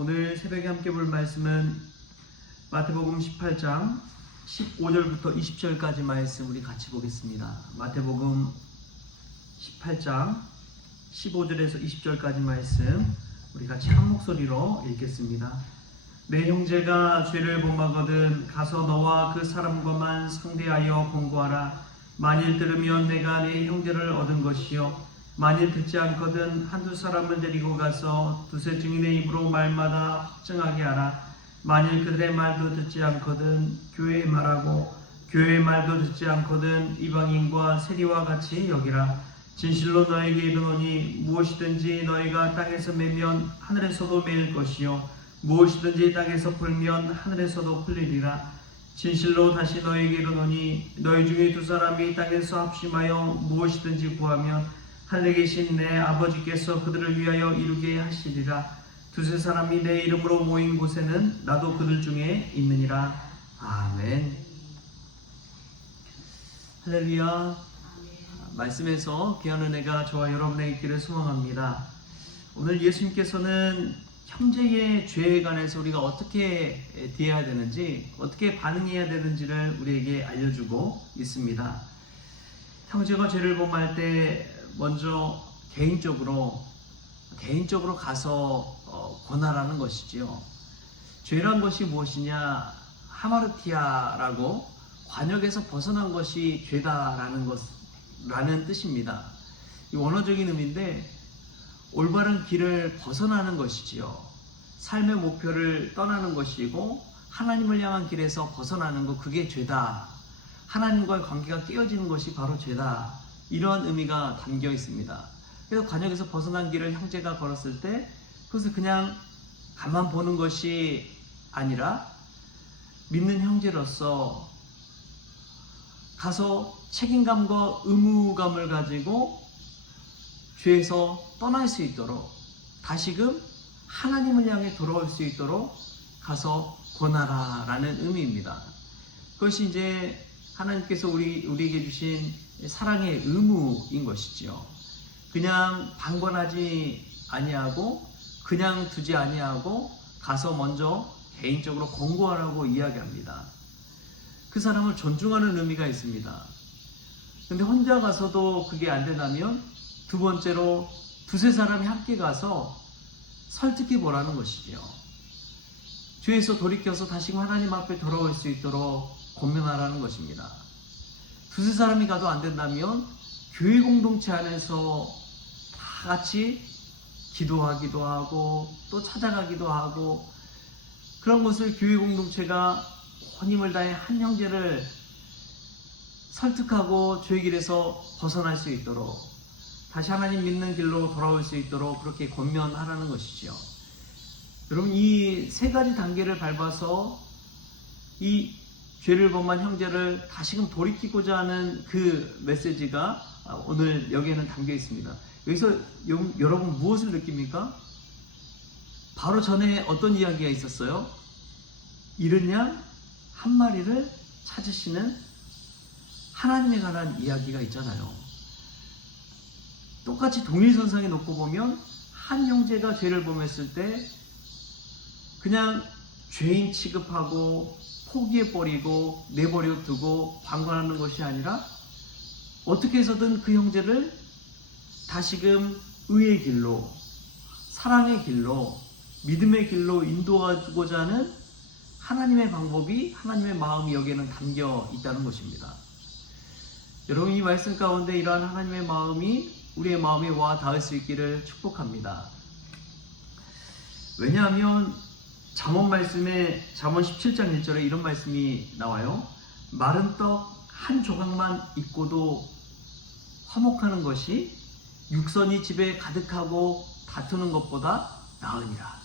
오늘 새벽에 함께 볼 말씀은 마태복음 18장 15절부터 20절까지 말씀 우리 같이 보겠습니다. 마태복음 18장 15절에서 20절까지 말씀 우리 같이 한 목소리로 읽겠습니다. 내 형제가 죄를 범하거든 가서 너와 그 사람과만 상대하여 공고하라. 만일 들으면 내가 내 형제를 얻은 것이요 만일 듣지 않거든 한두 사람을 데리고 가서 두세 증인의 입으로 말마다 확증하게 하라. 만일 그들의 말도 듣지 않거든 교회의 말하고 교회의 말도 듣지 않거든 이방인과 세리와 같이 여기라. 진실로 너에게 이르노니 무엇이든지 너희가 땅에서 매면 하늘에서도 매일 것이요 무엇이든지 땅에서 풀면 하늘에서도 풀리리라. 진실로 다시 너에게 이르노니 너희 중에 두 사람이 땅에서 합심하여 무엇이든지 구하면 하늘에 계신 내 아버지께서 그들을 위하여 이루게 하시리라. 두세 사람이 내 이름으로 모인 곳에는 나도 그들 중에 있느니라. 아멘. 할렐루야. 말씀에서 귀한 은혜가 저와 여러분의 있기를 소망합니다. 오늘 예수님께서는 형제의 죄에 관해서 우리가 어떻게 대해야 되는지, 어떻게 반응해야 되는지를 우리에게 알려주고 있습니다. 형제가 죄를 범할 때 먼저 개인적으로 가서 권하라는 것이지요. 죄란 것이 무엇이냐? 하마르티아라고 관역에서 벗어난 것이 죄다라는 뜻입니다. 이 원어적인 의미인데 올바른 길을 벗어나는 것이지요. 삶의 목표를 떠나는 것이고 하나님을 향한 길에서 벗어나는 것, 그게 죄다. 하나님과의 관계가 깨어지는 것이 바로 죄다. 이러한 의미가 담겨 있습니다. 그래서 관역에서 벗어난 길을 형제가 걸었을 때 그것을 그냥 가만 보는 것이 아니라 믿는 형제로서 가서 책임감과 의무감을 가지고 죄에서 떠날 수 있도록 다시금 하나님을 향해 돌아올 수 있도록 가서 권하라 라는 의미입니다. 그것이 이제 하나님께서 우리에게 주신 사랑의 의무인 것이지요. 그냥 방관하지 아니하고 그냥 두지 아니하고 가서 먼저 개인적으로 권고하라고 이야기합니다. 그 사람을 존중하는 의미가 있습니다. 근데 혼자 가서도 그게 안 된다면 두 번째로 두세 사람이 함께 가서 설득해 보라는 것이지요. 죄에서 돌이켜서 다시금 하나님 앞에 돌아올 수 있도록 권면하라는 것입니다. 두세 사람이 가도 안 된다면 교회 공동체 안에서 다 같이 기도하기도 하고 또 찾아가기도 하고 그런 것을 교회 공동체가 온 힘을 다해 한 형제를 설득하고 죄의 길에서 벗어날 수 있도록 다시 하나님 믿는 길로 돌아올 수 있도록 그렇게 권면하라는 것이죠. 여러분, 이 세 가지 단계를 밟아서 이 죄를 범한 형제를 다시금 돌이키고자 하는 그 메시지가 오늘 여기에는 담겨 있습니다. 여기서 여러분 무엇을 느낍니까? 바로 전에 어떤 이야기가 있었어요? 잃은 양 한 마리를 찾으시는 하나님에 관한 이야기가 있잖아요. 똑같이 동일선상에 놓고 보면 한 형제가 죄를 범했을 때 그냥 죄인 취급하고 포기해버리고 내버려 두고 방관하는 것이 아니라 어떻게 해서든 그 형제를 다시금 의의 길로, 사랑의 길로, 믿음의 길로 인도하고자 하는 하나님의 방법이, 하나님의 마음이 여기에는 담겨 있다는 것입니다. 여러분, 이 말씀 가운데 이러한 하나님의 마음이 우리의 마음에 와 닿을 수 있기를 축복합니다. 왜냐하면 잠언 말씀에 잠언 17장 1절에 이런 말씀이 나와요. 마른 떡 한 조각만 있고도 화목하는 것이 육선이 집에 가득하고 다투는 것보다 나으니라.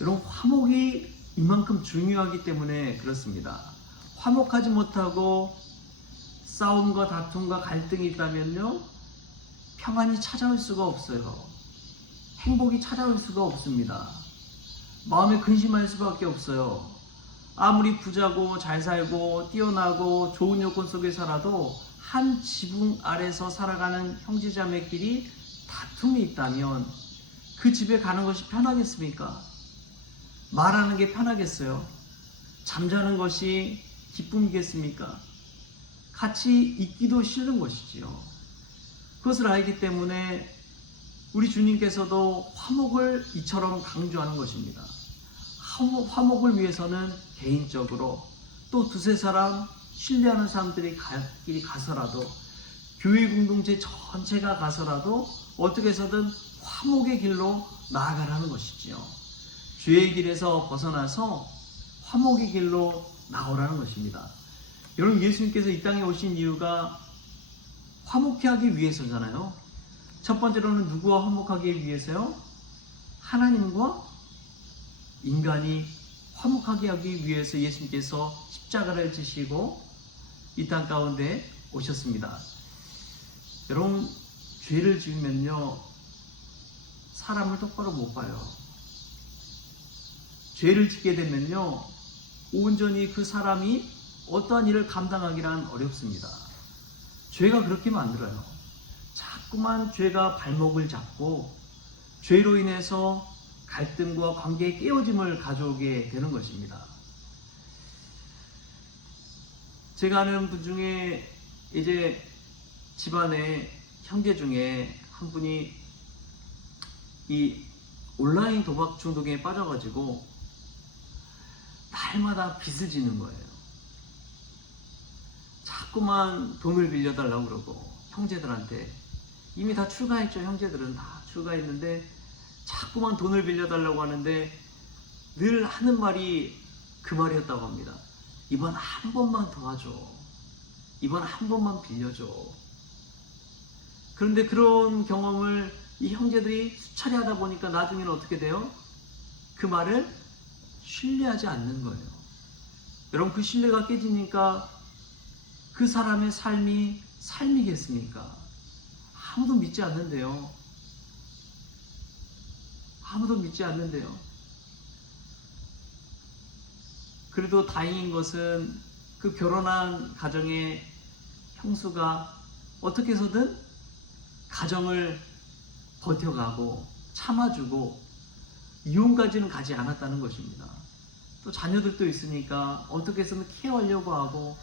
여러분, 화목이 이만큼 중요하기 때문에 그렇습니다. 화목하지 못하고 싸움과 다툼과 갈등이 있다면요, 평안이 찾아올 수가 없어요. 행복이 찾아올 수가 없습니다. 마음에 근심할 수밖에 없어요. 아무리 부자고 잘 살고 뛰어나고 좋은 여건 속에 살아도 한 지붕 아래서 살아가는 형제자매끼리 다툼이 있다면 그 집에 가는 것이 편하겠습니까? 말하는 게 편하겠어요? 잠자는 것이 기쁨이겠습니까? 같이 있기도 싫은 것이지요. 그것을 알기 때문에 우리 주님께서도 화목을 이처럼 강조하는 것입니다. 화목을 위해서는 개인적으로 또 두세 사람 신뢰하는 사람들이 길이 가서라도 교회 공동체 전체가 가서라도 어떻게 해서든 화목의 길로 나아가라는 것이지요. 죄의 길에서 벗어나서 화목의 길로 나오라는 것입니다. 여러분, 예수님께서 이 땅에 오신 이유가 화목케 하기 위해서잖아요. 첫 번째로는 누구와 화목하기 위해서요? 하나님과 인간이 화목하게 하기 위해서 예수님께서 십자가를 지시고 이 땅 가운데 오셨습니다. 여러분, 죄를 지으면요 사람을 똑바로 못 봐요. 죄를 짓게 되면요 온전히 그 사람이 어떠한 일을 감당하기란 어렵습니다. 죄가 그렇게 만들어요. 자꾸만 죄가 발목을 잡고 죄로 인해서 갈등과 관계의 깨어짐을 가져오게 되는 것입니다. 제가 아는 분 중에 이제 집안에 형제 중에 한 분이 이 온라인 도박 중독에 빠져가지고 날마다 빚을 지는 거예요. 자꾸만 돈을 빌려달라고 그러고 형제들한테 이미 다 출가했죠. 형제들은 다 출가했는데 자꾸만 돈을 빌려달라고 하는데 늘 하는 말이 그 말이었다고 합니다. 이번 한 번만 도와줘. 이번 한 번만 빌려줘. 그런데 그런 경험을 이 형제들이 수차례 하다 보니까 나중에는 어떻게 돼요? 그 말을 신뢰하지 않는 거예요. 여러분, 그 신뢰가 깨지니까 그 사람의 삶이 삶이겠습니까? 아무도 믿지 않는데요. 아무도 믿지 않는데요. 그래도 다행인 것은 그 결혼한 가정의 형수가 어떻게 해서든 가정을 버텨가고 참아주고 이혼까지는 가지 않았다는 것입니다. 또 자녀들도 있으니까 어떻게 해서든 케어하려고 하고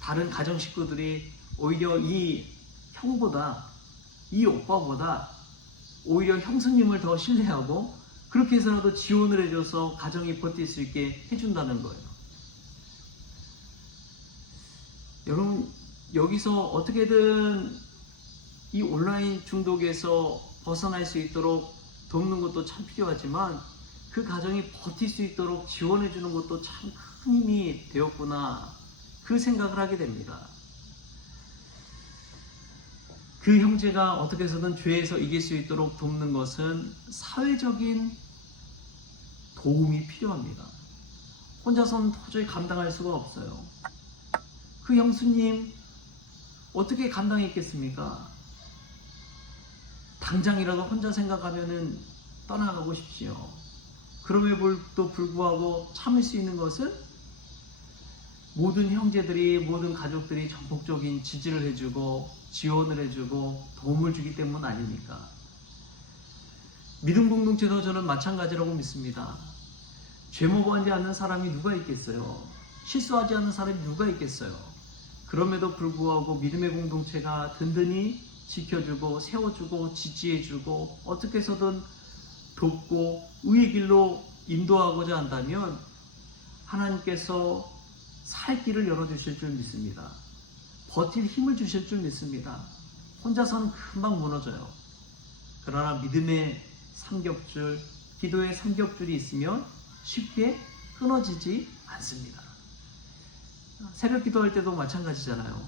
다른 가정 식구들이 오히려 이 형보다 이 오빠보다 오히려 형수님을 더 신뢰하고 그렇게 해서라도 지원을 해줘서 가정이 버틸 수 있게 해준다는 거예요. 여러분, 여기서 어떻게든 이 온라인 중독에서 벗어날 수 있도록 돕는 것도 참 필요하지만 그 가정이 버틸 수 있도록 지원해 주는 것도 참 큰 힘이 되었구나, 그 생각을 하게 됩니다. 그 형제가 어떻게 해서든 죄에서 이길 수 있도록 돕는 것은 사회적인 도움이 필요합니다. 혼자서는 도저히 감당할 수가 없어요. 그 형수님 어떻게 감당했겠습니까? 당장이라도 혼자 생각하면은 떠나가고 싶지요. 그럼에도 불구하고 참을 수 있는 것은 모든 형제들이, 모든 가족들이 전폭적인 지지를 해주고 지원을 해주고 도움을 주기 때문 아닙니까? 믿음 공동체도 저는 마찬가지라고 믿습니다. 죄무하지 않는 사람이 누가 있겠어요? 실수하지 않는 사람이 누가 있겠어요? 그럼에도 불구하고 믿음의 공동체가 든든히 지켜주고 세워주고 지지해주고 어떻게 해서든 돕고 의의 길로 인도하고자 한다면 하나님께서 살 길을 열어주실 줄 믿습니다. 버틸 힘을 주실 줄 믿습니다. 혼자서는 금방 무너져요. 그러나 믿음의 삼겹줄, 기도의 삼겹줄이 있으면 쉽게 끊어지지 않습니다. 새벽 기도할 때도 마찬가지잖아요.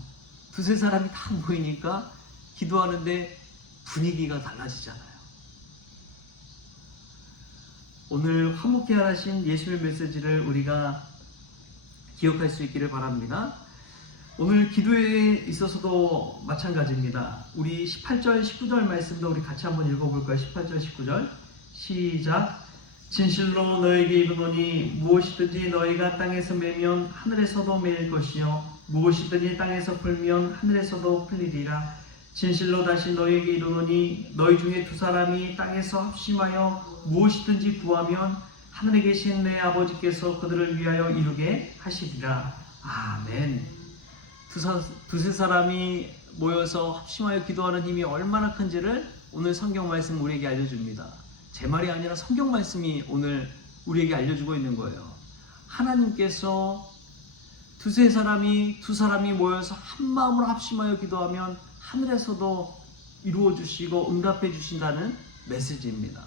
두세 사람이 다 모이니까 기도하는데 분위기가 달라지잖아요. 오늘 화목케 하신 예수의 메시지를 우리가 기억할 수 있기를 바랍니다. 오늘 기도에 있어서도 마찬가지입니다. 우리 18절, 19절 말씀도 우리 같이 한번 읽어볼까요? 18절, 19절 시작. 진실로 너에게 이르노니 무엇이든지 너희가 땅에서 매면 하늘에서도 매일 것이요 무엇이든지 땅에서 풀면 하늘에서도 풀리리라. 진실로 다시 너희에게 이르노니 너희 중에 두 사람이 땅에서 합심하여 무엇이든지 구하면 하늘에 계신 내 아버지께서 그들을 위하여 이루게 하시리라. 아멘. 두세 사람이 모여서 합심하여 기도하는 힘이 얼마나 큰지를 오늘 성경 말씀 우리에게 알려줍니다. 제 말이 아니라 성경 말씀이 오늘 우리에게 알려주고 있는 거예요. 하나님께서 두 사람이 모여서 한 마음으로 합심하여 기도하면 하늘에서도 이루어 주시고 응답해 주신다는 메시지입니다.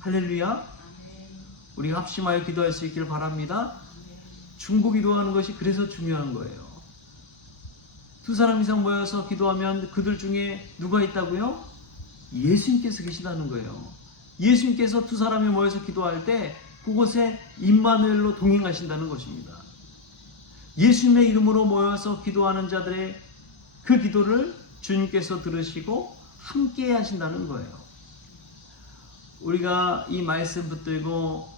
할렐루야. 우리가 합심하여 기도할 수 있기를 바랍니다. 중보 기도하는 것이 그래서 중요한 거예요. 두 사람 이상 모여서 기도하면 그들 중에 누가 있다고요? 예수님께서 계시다는 거예요. 예수님께서 두 사람이 모여서 기도할 때 그곳에 임마누엘로 동행하신다는 것입니다. 예수님의 이름으로 모여서 기도하는 자들의 그 기도를 주님께서 들으시고 함께 하신다는 거예요. 우리가 이 말씀 붙들고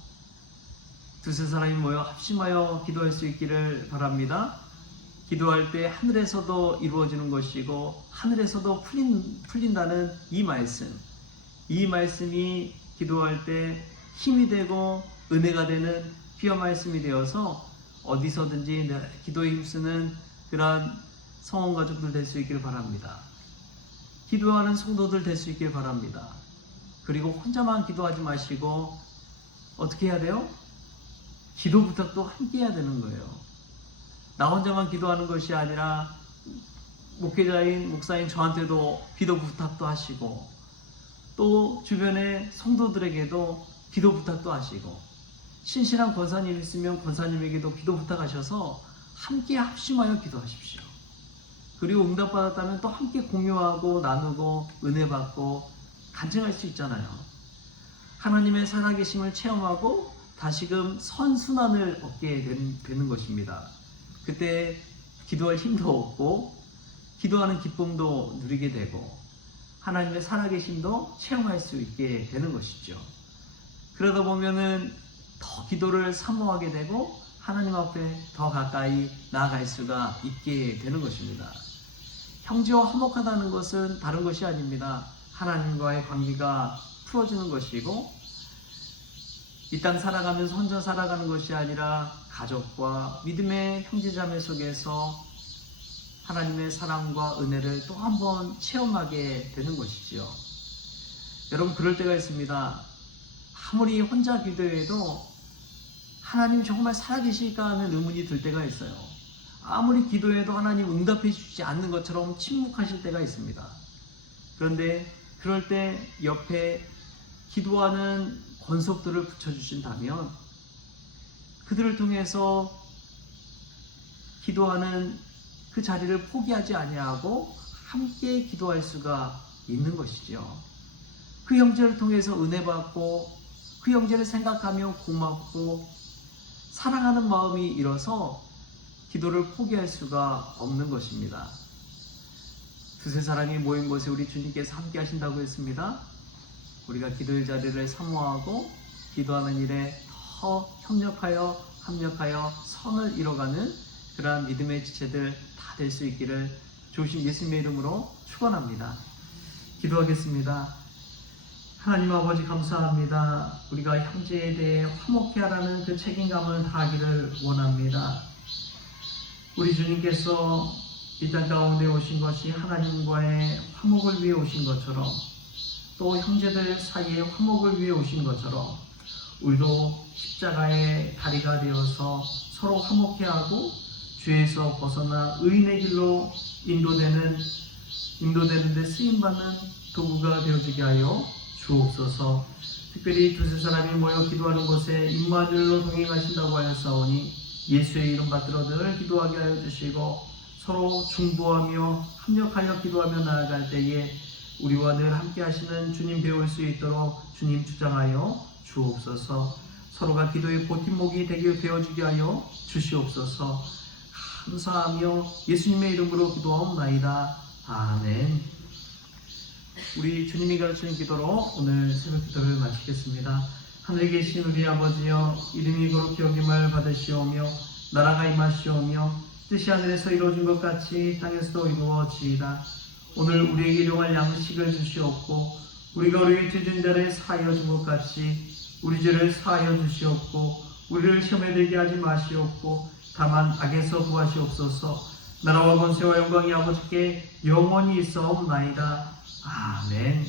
두세 사람이 모여 합심하여 기도할 수 있기를 바랍니다. 기도할 때 하늘에서도 이루어지는 것이고 하늘에서도 풀린다는 이 말씀이 기도할 때 힘이 되고 은혜가 되는 귀한 말씀이 되어서 어디서든지 기도에 힘쓰는 그러한 성원 가족들 될 수 있기를 바랍니다. 기도하는 성도들 될 수 있기를 바랍니다. 그리고 혼자만 기도하지 마시고 어떻게 해야 돼요? 기도 부탁도 함께 해야 되는 거예요. 나 혼자만 기도하는 것이 아니라 목사인 저한테도 기도 부탁도 하시고 또 주변의 성도들에게도 기도 부탁도 하시고 신실한 권사님 있으면 권사님에게도 기도 부탁하셔서 함께 합심하여 기도하십시오. 그리고 응답받았다면 또 함께 공유하고 나누고 은혜 받고 간증할 수 있잖아요. 하나님의 살아계심을 체험하고 다시금 선순환을 얻게 되는 것입니다. 그때 기도할 힘도 얻고 기도하는 기쁨도 누리게 되고 하나님의 살아계심도 체험할 수 있게 되는 것이죠. 그러다 보면은 더 기도를 사모하게 되고 하나님 앞에 더 가까이 나아갈 수가 있게 되는 것입니다. 형제와 화목하다는 것은 다른 것이 아닙니다. 하나님과의 관계가 풀어지는 것이고 이 땅 살아가면서 혼자 살아가는 것이 아니라 가족과 믿음의 형제자매 속에서 하나님의 사랑과 은혜를 또 한 번 체험하게 되는 것이지요. 여러분 그럴 때가 있습니다. 아무리 혼자 기도해도 하나님 정말 살아계실까 하는 의문이 들 때가 있어요. 아무리 기도해도 하나님 응답해 주지 않는 것처럼 침묵하실 때가 있습니다. 그런데 그럴 때 옆에 기도하는 권속들을 붙여주신다면 그들을 통해서 기도하는 그 자리를 포기하지 아니하고 함께 기도할 수가 있는 것이죠. 그 형제를 통해서 은혜 받고 그 형제를 생각하며 고맙고 사랑하는 마음이 일어서 기도를 포기할 수가 없는 것입니다. 두세 사람이 모인 곳에 우리 주님께서 함께 하신다고 했습니다. 우리가 기도의 자리를 사모하고 기도하는 일에 더 협력하여 선을 이뤄가는 그러한 믿음의 지체들 다 될 수 있기를 주신 예수님의 이름으로 축원합니다. 기도하겠습니다. 하나님 아버지 감사합니다. 우리가 형제에 대해 화목케 하라는 그 책임감을 다하기를 원합니다. 우리 주님께서 이 땅 가운데 오신 것이 하나님과의 화목을 위해 오신 것처럼 또 형제들 사이의 화목을 위해 오신 것처럼 우리도 십자가의 다리가 되어서 서로 화목케 하고 죄에서 벗어나 의인의 길로 인도되는데 쓰임받는 도구가 되어지게 하여 주옵소서. 특별히 두세 사람이 모여 기도하는 곳에 임마누엘로 동행하신다고 하였사오니 예수의 이름 받들어 늘 기도하게 하여 주시고 서로 중보하며 합력하여 기도하며 나아갈 때에 우리와 늘 함께 하시는 주님 배울 수 있도록 주님 주장하여 주옵소서. 서로가 기도의 버팀목이 되어주게 하여 주시옵소서. 감사하며 예수님의 이름으로 기도하옵나이다. 아멘. 우리 주님이 가르치는 기도로 오늘 새벽 기도를 마치겠습니다. 하늘에 계신 우리 아버지여, 이름이 거룩히 여김을 받으시오며 나라가 임하시오며 뜻이 하늘에서 이루어진 것 같이 땅에서도 이루어지이다. 오늘 우리에게 일용할 양식을 주시옵고 우리가 우리의 죄진들을 사하여 준 것 같이 우리 죄를 사하여 주시옵고 우리를 시험에 들게 하지 마시옵고 다만 악에서 구하시옵소서. 나라와 권세와 영광이 아버지께 영원히 있사옵나이다. 아멘.